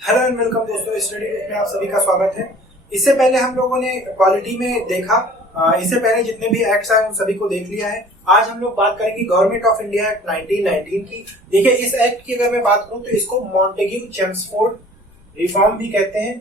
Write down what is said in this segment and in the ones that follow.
Hello and welcome दोस्तों, study में आप सभी का स्वागत है। इससे पहले हम लोगों ने पॉलिटी में देखा, इससे पहले जितने भी एक्ट्स आए उन सभी को देख लिया है। आज हम लोग बात करेंगे गवर्नमेंट ऑफ इंडिया एक्ट 1919 की। देखिए, इस एक्ट की अगर मैं बात करूं तो इसको मॉन्टेग्यू चेम्सफोर्ड रिफॉर्म भी कहते हैं।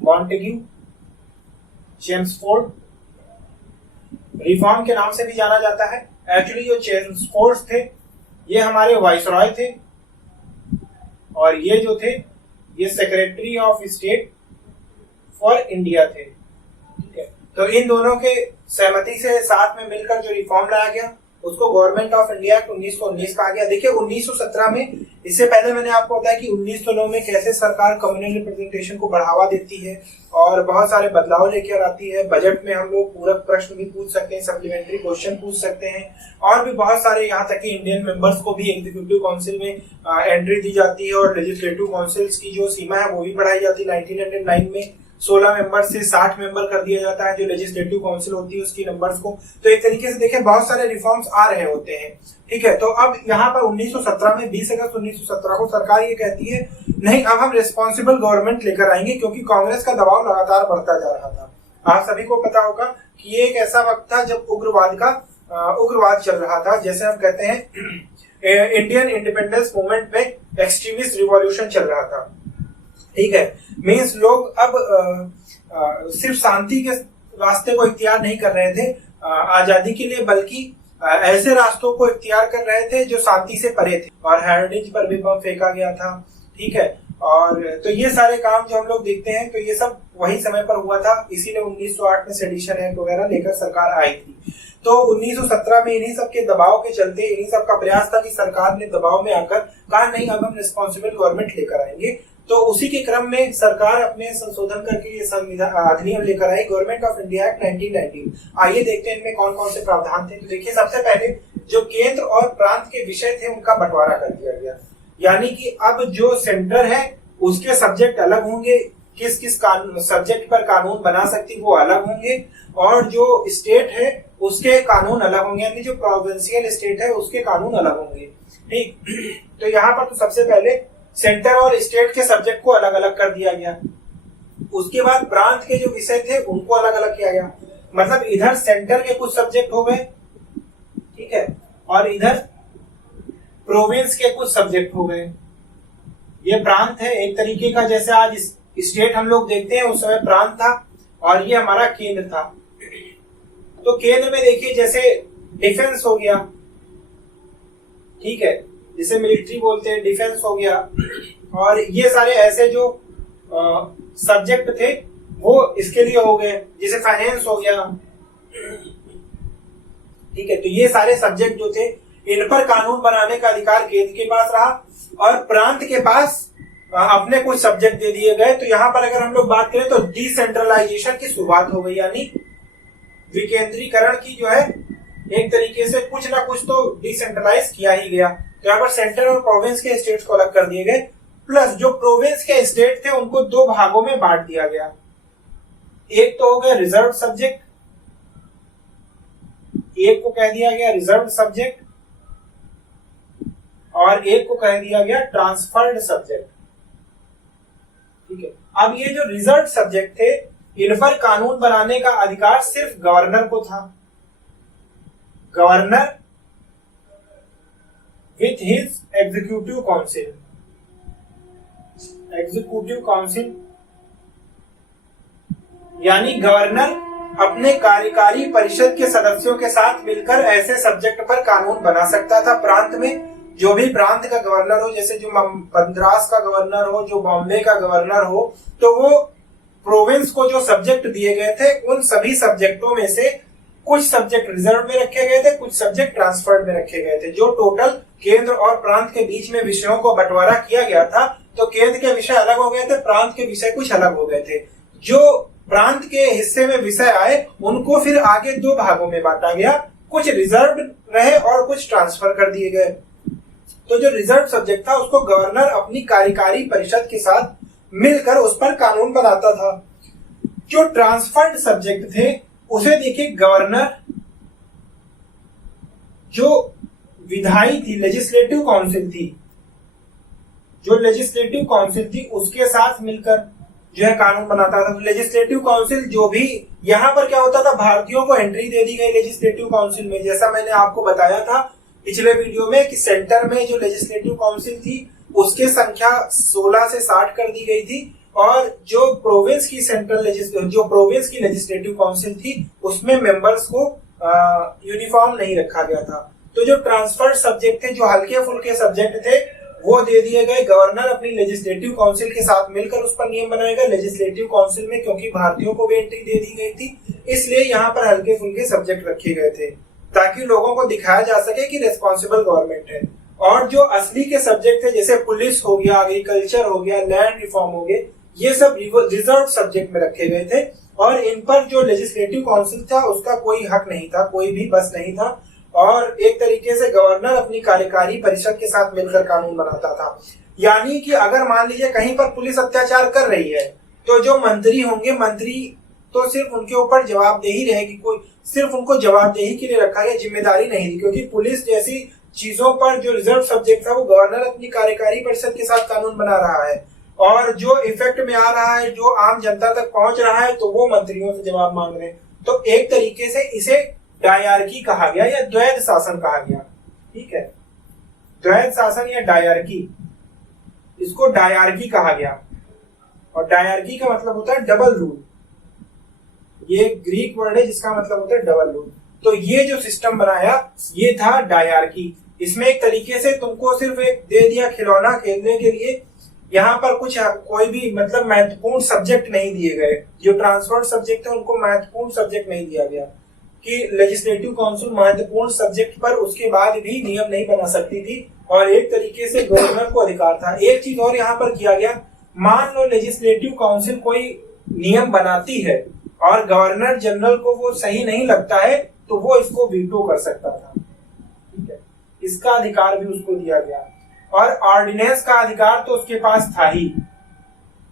मॉन्टेग्यू चेम्सफोर्ड रिफॉर्म के नाम से भी जाना जाता है। एक्चुअली जो चेम्सफोर्ड थे ये हमारे वाइसरॉय थे और ये जो थे ये secretary of state for India थे। ठीक है, तो इन दोनों के सहमति से साथ में मिलकर जो रिफॉर्म लाया गया उसको गवर्नमेंट ऑफ इंडिया एक्ट 1919 कहा गया। देखिए 1917 में, इससे पहले मैंने आपको बताया कि 1909 में कैसे सरकार कम्युनल रिप्रेजेंटेशन को बढ़ावा देती है और बहुत सारे बदलाव लेकर आती है। बजट में हम लोग पूरक प्रश्न भी पूछ सकते हैं, सप्लीमेंट्री क्वेश्चन पूछ सकते हैं और भी बहुत सारे, यहाँ तक कि इंडियन मेंबर्स को भी एग्जीक्यूटिव काउंसिल में एंट्री दी जाती है और लेजिस्लेटिव काउंसिल्स की जो सीमा है वो भी बढ़ाई जाती है। 1909 में 16 मेंबर से 60 मेंबर कर दिया जाता है जो लेजिस्लेटिव काउंसिल होती है उसकी नंबर्स को। तो एक तरीके से देखें बहुत सारे रिफॉर्म्स आ रहे होते हैं। ठीक है, तो अब यहाँ पर 1917 में 20 अगस्त 1917 को सरकार ये कहती है नहीं, अब हम रिस्पॉन्सिबल गवर्नमेंट लेकर आएंगे, क्योंकि कांग्रेस का दबाव लगातार बढ़ता जा रहा था। आप सभी को पता होगा कि ये एक ऐसा वक्त था जब उग्रवाद चल रहा था, जैसे हम कहते हैं इंडियन इंडिपेंडेंस मूवमेंट में एक्सट्रीमिस्ट रिवॉल्यूशन चल रहा था। ठीक है, मीन्स लोग अब सिर्फ शांति के रास्ते को इख्तियार नहीं कर रहे थे आजादी के लिए, बल्कि ऐसे रास्तों को इख्तियार कर रहे थे जो शांति से परे थे और हेरिटेज पर भी बम फेंका गया था। ठीक है, और तो ये सारे काम जो हम लोग देखते हैं तो ये सब वही समय पर हुआ था, इसीलिए 1908 में सेडिशन एक्ट वगैरह लेकर सरकार आई थी। तो 1917 में इन्हीं सब के दबाव के चलते, इन्हीं सब का प्रयास था कि सरकार ने दबाव में आकर कहा नहीं, अब हम रिस्पॉन्सिबल गवर्नमेंट लेकर आएंगे। तो उसी के क्रम में सरकार अपने संशोधन करके ये संविधान अधिनियम लेकर आई, गवर्नमेंट ऑफ इंडिया एक्ट 1919। आइए देखते हैं इनमें कौन कौन से प्रावधान थे। तो देखिए, सबसे पहले जो केंद्र और प्रांत के विषय थे उनका बंटवारा कर दिया गया, यानी कि अब जो सेंटर है उसके सब्जेक्ट अलग होंगे, किस किस सब्जेक्ट पर कानून बना सकती वो अलग होंगे, और जो स्टेट है उसके कानून अलग होंगे, यानी जो प्रोविंशियल स्टेट है उसके कानून अलग होंगे। ठीक, तो यहाँ पर तो सबसे पहले सेंटर और स्टेट के सब्जेक्ट को अलग अलग कर दिया गया। उसके बाद प्रांत के जो विषय थे उनको अलग अलग किया गया, मतलब इधर सेंटर के कुछ सब्जेक्ट हो गए, ठीक है, और इधर प्रोविंस के कुछ सब्जेक्ट हो गए। ये प्रांत है एक तरीके का, जैसे आज स्टेट हम लोग देखते हैं उस समय प्रांत था और ये हमारा केंद्र था। तो केंद्र में देखिए जैसे डिफेंस हो गया, ठीक है, जिसे मिलिट्री बोलते हैं, डिफेंस हो गया, और ये सारे ऐसे जो सब्जेक्ट थे वो इसके लिए हो गए, जैसे फाइनेंस हो गया। ठीक है, तो ये सारे सब्जेक्ट जो थे इन पर कानून बनाने का अधिकार केंद्र के पास रहा और प्रांत के पास अपने कुछ सब्जेक्ट दे दिए गए। तो यहाँ पर अगर हम लोग बात करें तो डिसेंट्रलाइजेशन की शुरुआत हो गई, यानी विकेंद्रीकरण की जो है एक तरीके से कुछ ना कुछ तो डिसेंट्रलाइज किया ही गया। तो यहाँ पर सेंटर और प्रोविंस के स्टेट्स को अलग कर दिए गए, प्लस जो प्रोविंस के स्टेट थे उनको दो भागों में बांट दिया गया। एक तो हो गया रिजर्व सब्जेक्ट, एक को कह दिया गया रिजर्व सब्जेक्ट और एक को कह दिया गया ट्रांसफर्ड सब्जेक्ट। ठीक है, अब ये जो रिजर्व सब्जेक्ट थे इन पर कानून बनाने का अधिकार सिर्फ गवर्नर को था। Governor with his executive council, executive council यानी गवर्नर अपने कार्यकारी परिषद के सदस्यों के साथ मिलकर ऐसे सब्जेक्ट पर कानून बना सकता था। प्रांत में जो भी प्रांत का गवर्नर हो, जैसे जो मद्रास का गवर्नर हो, जो बॉम्बे का गवर्नर हो, तो वो प्रोविंस को जो सब्जेक्ट दिए गए थे उन सभी सब्जेक्टों में से कुछ सब्जेक्ट रिजर्व में रखे गए थे, कुछ सब्जेक्ट ट्रांसफर्ड में रखे गए थे। जो टोटल केंद्र और प्रांत के बीच में विषयों को बंटवारा किया गया था, तो केंद्र के विषय अलग हो गए थे, प्रांत के विषय कुछ अलग हो गए थे। जो प्रांत के हिस्से में विषय आए उनको फिर आगे दो भागों में बांटा गया, कुछ रिजर्व रहे और कुछ ट्रांसफर कर दिए गए। तो जो रिजर्व सब्जेक्ट था उसको गवर्नर अपनी कार्यकारी परिषद के साथ मिलकर उस पर कानून बनाता था। जो ट्रांसफर्ड सब्जेक्ट थे उसे देखिए गवर्नर, जो विधायी थी, लेजिस्लेटिव काउंसिल थी, जो लेजिस्लेटिव काउंसिल थी उसके साथ मिलकर जो है कानून बनाता था। लेजिस्लेटिव काउंसिल जो भी, यहाँ पर क्या होता था, भारतीयों को एंट्री दे दी गई लेजिस्लेटिव काउंसिल में। जैसा मैंने आपको बताया था पिछले वीडियो में कि सेंटर में जो लेजिस्लेटिव काउंसिल थी उसकी संख्या 16 से 60 कर दी गई थी, और जो प्रोविंस की लेजिस्लेटिव काउंसिल थी उसमें मेंबर्स को यूनिफॉर्म नहीं रखा गया था। तो जो ट्रांसफर्ड सब्जेक्ट थे, जो हल्के फुल्के सब्जेक्ट थे, वो दे दिए गए। गवर्नर अपनी लेजिस्लेटिव काउंसिल के साथ मिलकर उस पर नियम बनाएगा। लेजिस्लेटिव काउंसिल में क्योंकि भारतीयों को भी एंट्री दे दी गई थी, इसलिए यहाँ पर हल्के फुल्के सब्जेक्ट रखे गए थे ताकि लोगों को दिखाया जा सके कि रिस्पॉन्सिबल गवर्नमेंट है। और जो असली के सब्जेक्ट थे, जैसे पुलिस हो गया, एग्रीकल्चर हो गया, लैंड रिफॉर्म हो गए, ये सब रिजर्व सब्जेक्ट में रखे गए थे, और इन पर जो लेजिस्लेटिव काउंसिल था उसका कोई हक नहीं था, कोई भी बस नहीं था। और एक तरीके से गवर्नर अपनी कार्यकारी परिषद के साथ मिलकर कानून बनाता था। यानी कि अगर मान लीजिए कहीं पर पुलिस अत्याचार कर रही है तो जो मंत्री होंगे, मंत्री तो सिर्फ उनके ऊपर जवाबदेही रहेगी, कोई सिर्फ उनको जवाबदेही के लिए रखा गया, जिम्मेदारी नहीं थी। क्योंकि पुलिस जैसी चीजों पर जो रिजर्व सब्जेक्ट था वो गवर्नर अपनी कार्यकारी परिषद के साथ कानून बना रहा है, और जो इफेक्ट में आ रहा है, जो आम जनता तक पहुंच रहा है, तो वो मंत्रियों से जवाब मांग रहे हैं। तो एक तरीके से इसे डायरकी कहा गया या द्वैध शासन कहा गया। ठीक है, द्वैध शासन या डायरकी, इसको डायरकी कहा गया। और डायरकी का मतलब होता है डबल रूल। ये ग्रीक वर्ड है जिसका मतलब होता है डबल रूल। तो ये जो सिस्टम बनाया ये था डायरकी। इसमें एक तरीके से तुमको सिर्फ एक दे दिया खिलौना खेलने के लिए, यहाँ पर कुछ कोई भी मतलब महत्वपूर्ण सब्जेक्ट नहीं दिए गए। जो ट्रांसफर्ड सब्जेक्ट है उनको महत्वपूर्ण सब्जेक्ट नहीं दिया गया कि लेजिस्लेटिव काउंसिल महत्वपूर्ण सब्जेक्ट पर उसके बाद भी नियम नहीं बना सकती थी, और एक तरीके से गवर्नर को अधिकार था। एक चीज और यहाँ पर किया गया, मान लो लेजिस्लेटिव काउंसिल कोई नियम बनाती है और गवर्नर जनरल को वो सही नहीं लगता है तो वो इसको वीटो कर सकता था। ठीक है, इसका अधिकार भी उसको दिया गया, और ऑर्डिनेंस का अधिकार तो उसके पास था ही।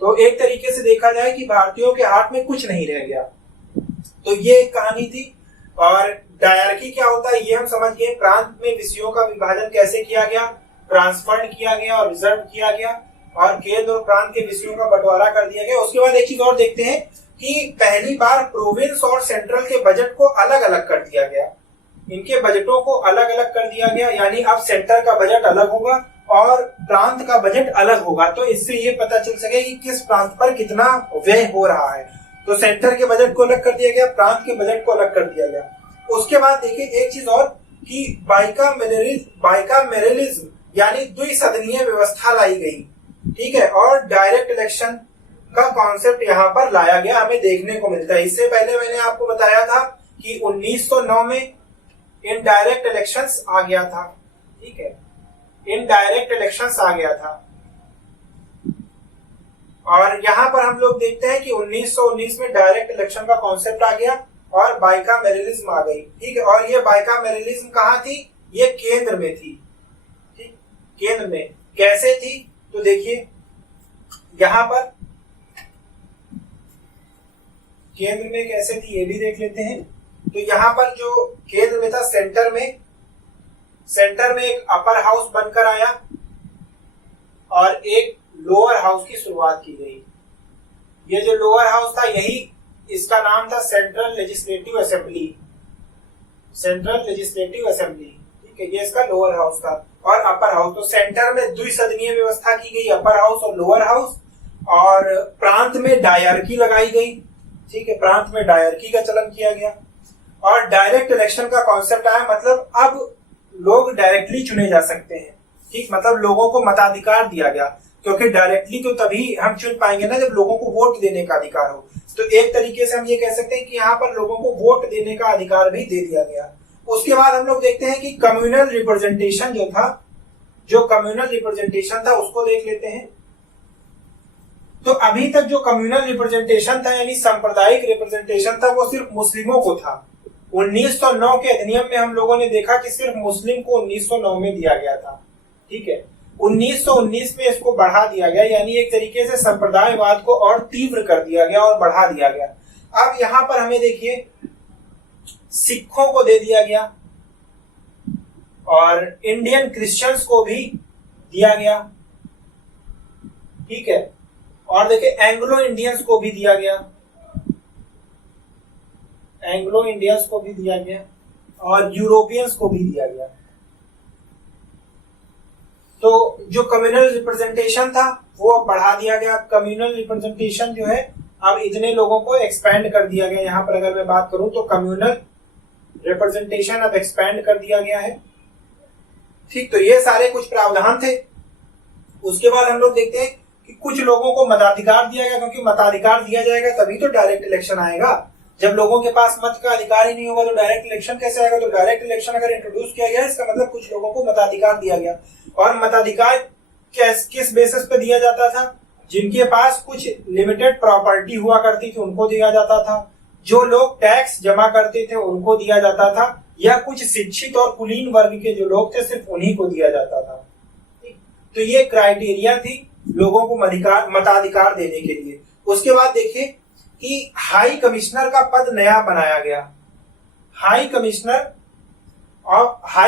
तो एक तरीके से देखा जाए कि भारतीयों के हाथ में कुछ नहीं रह गया। तो ये एक कहानी थी। और डायरकी क्या होता है ये हम समझ गए। प्रांत में विषयों का विभाजन कैसे किया गया, ट्रांसफर्ड किया गया और रिजर्व किया गया, और केंद्र और प्रांत के विषयों का बंटवारा कर दिया गया। उसके बाद एक चीज और देखते हैं कि पहली बार प्रोविंस और सेंट्रल के बजट को अलग अलग कर दिया गया। इनके बजटों को अलग अलग कर दिया गया, यानी अब सेंटर का बजट अलग होगा और प्रांत का बजट अलग होगा। तो इससे ये पता चल सके कि किस प्रांत पर कितना व्यय हो रहा है। तो सेंटर के बजट को अलग कर दिया गया, प्रांत के बजट को अलग कर दिया गया। उसके बाद देखिए एक चीज और कि बाइकामेरलिज्म यानी द्विसदनीय व्यवस्था लाई गई। ठीक है, और डायरेक्ट इलेक्शन का कॉन्सेप्ट यहाँ पर लाया गया, हमें देखने को मिलता है। इससे पहले मैंने आपको बताया था कि 1909 में इनडायरेक्ट इलेक्शंस आ गया था। ठीक है, इनडायरेक्ट इलेक्शंस आ गया था, और यहाँ पर हम लोग देखते हैं कि 1919 में डायरेक्ट इलेक्शन का कॉन्सेप्ट आ गया और बाइकामेरलिज्म आ गई। ठीक है, और ये बाइकामेरलिज्म कहाँ थी, ये केंद्र में थी। ठीक, केंद्र में कैसे थी तो देखिए यहाँ पर केंद्र में कैसे थी ये भी देख लेते हैं। तो यहाँ पर जो केंद्र में था, सेंटर में एक अपर हाउस बनकर आया और एक लोअर हाउस की शुरुआत की गई। ये जो लोअर हाउस था यही इसका नाम था सेंट्रल लेजिस्लेटिव असेंबली। ठीक है, ये इसका लोअर हाउस था। और अपर हाउस, तो सेंटर में द्विसदनीय व्यवस्था की गई, अपर हाउस और लोअर हाउस, और प्रांत में डायरकी लगाई गई। ठीक है, प्रांत में डायरकी का चलन किया गया, और डायरेक्ट इलेक्शन का कॉन्सेप्ट आया। मतलब अब लोग डायरेक्टली चुने जा सकते हैं। ठीक, मतलब लोगों को मताधिकार दिया गया, क्योंकि डायरेक्टली तो तभी हम चुन पाएंगे ना जब लोगों को वोट देने का अधिकार हो। तो एक तरीके से हम ये कह सकते हैं कि यहाँ पर लोगों को वोट देने का अधिकार भी दे दिया गया। उसके बाद हम लोग देखते हैं कि कम्युनल रिप्रेजेंटेशन था उसको देख लेते हैं। तो अभी तक जो कम्युनल रिप्रेजेंटेशन था यानी सांप्रदायिक रिप्रेजेंटेशन था वो सिर्फ मुस्लिमों को था। 1909 के अधिनियम में हम लोगों ने देखा कि सिर्फ मुस्लिम को 1909 में दिया गया था। ठीक है, 1919 में इसको बढ़ा दिया गया, यानी एक तरीके से संप्रदायवाद को और तीव्र कर दिया गया और बढ़ा दिया गया। अब यहां पर हमें देखिए सिखों को दे दिया गया और इंडियन क्रिश्चियंस को भी दिया गया। ठीक है। और देखिए एंग्लो इंडियंस को भी दिया गया, एंग्लो इंडियंस को भी दिया गया और यूरोपियंस को भी दिया गया। तो जो कम्युनल रिप्रेजेंटेशन था वो अब बढ़ा दिया गया। कम्युनल रिप्रेजेंटेशन जो है अब इतने लोगों को एक्सपैंड कर दिया गया। यहाँ पर अगर मैं बात करूं तो कम्युनल रिप्रेजेंटेशन अब एक्सपैंड कर दिया गया है। ठीक, तो ये सारे कुछ प्रावधान थे। उसके बाद हम लोग देखते हैं कि कुछ लोगों को मताधिकार दिया गया, क्योंकि मताधिकार दिया जाएगा तभी तो डायरेक्ट इलेक्शन आएगा। जब लोगों के पास मत का अधिकार ही नहीं होगा तो डायरेक्ट इलेक्शन कैसे आएगा? तो डायरेक्ट इलेक्शन अगर इंट्रोड्यूस किया गया इसका मतलब कुछ लोगों को मताधिकार दिया गया। और मताधिकार किस बेसिस पे दिया जाता था? जिनके पास कुछ लिमिटेड प्रॉपर्टी हुआ करती थी उनको दिया जाता था, जो लोग टैक्स जमा करते थे उनको दिया जाता था, या कुछ शिक्षित और कुलीन वर्ग के जो लोग थे सिर्फ उन्हीं को दिया जाता था। तो ये क्राइटेरिया थी लोगों को मताधिकार देने के लिए। उसके बाद देखिए कि हाई कमिश्नर का पद नया बनाया गया। High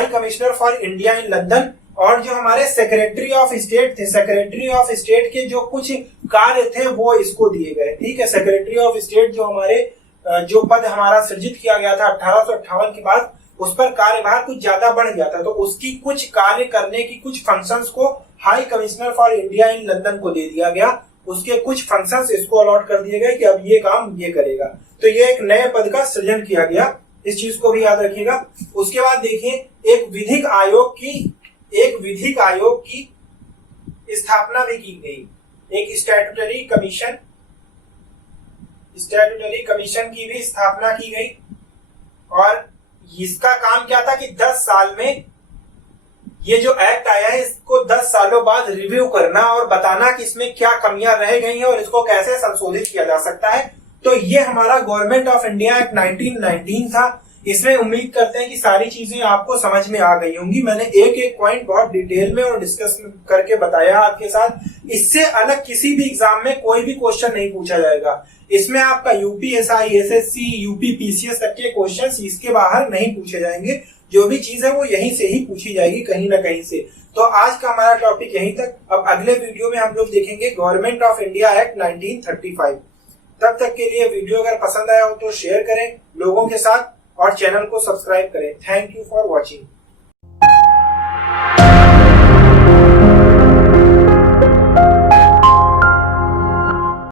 commissioner for India in London, और जो हमारे सेक्रेटरी ऑफ स्टेट थे, सेक्रेटरी ऑफ स्टेट के जो कुछ कार्य थे वो इसको दिए गए। ठीक है, सेक्रेटरी ऑफ स्टेट जो हमारे जो पद हमारा सृजित किया गया था 1858 के बाद, उस पर कार्यभार कुछ ज्यादा बढ़ गया था, तो उसकी कुछ कार्य करने की कुछ फंक्शंस को high commissioner for India in London को दे दिया गया। उसके कुछ फंक्शंस इसको अलॉट कर दिए गए कि अब ये काम ये करेगा। तो ये एक नए पद का सृजन किया गया, इस चीज को भी याद रखिएगा। उसके बाद देखिए एक विधिक आयोग की स्थापना भी की गई। एक स्टैट्यूटरी कमीशन की भी स्थापना की गई, और इसका काम क्या था कि 10 साल में ये जो एक्ट आया है इसको 10 सालों बाद रिव्यू करना और बताना कि इसमें क्या कमियां रह गई हैं और इसको कैसे संशोधित किया जा सकता है। तो ये हमारा गवर्नमेंट ऑफ इंडिया एक्ट 1919 था। इसमें उम्मीद करते हैं कि सारी चीजें आपको समझ में आ गई होंगी। मैंने एक एक पॉइंट बहुत डिटेल में और डिस्कस करके बताया आपके साथ। इससे अलग किसी भी एग्जाम में कोई भी क्वेश्चन नहीं पूछा जाएगा। इसमें आपका यूपीएसआई, एसएससी, यूपी पीसीएस तक के क्वेश्चन इसके बाहर नहीं पूछे जाएंगे। जो भी चीज है वो यहीं से ही पूछी जाएगी, कहीं ना कहीं से। तो आज का हमारा टॉपिक यहीं तक। अब अगले वीडियो में हम लोग देखेंगे गवर्नमेंट ऑफ इंडिया एक्ट 1935। तब तक के लिए वीडियो अगर पसंद आया हो तो शेयर करें लोगों के साथ और चैनल को सब्सक्राइब करें। Thank you for watching.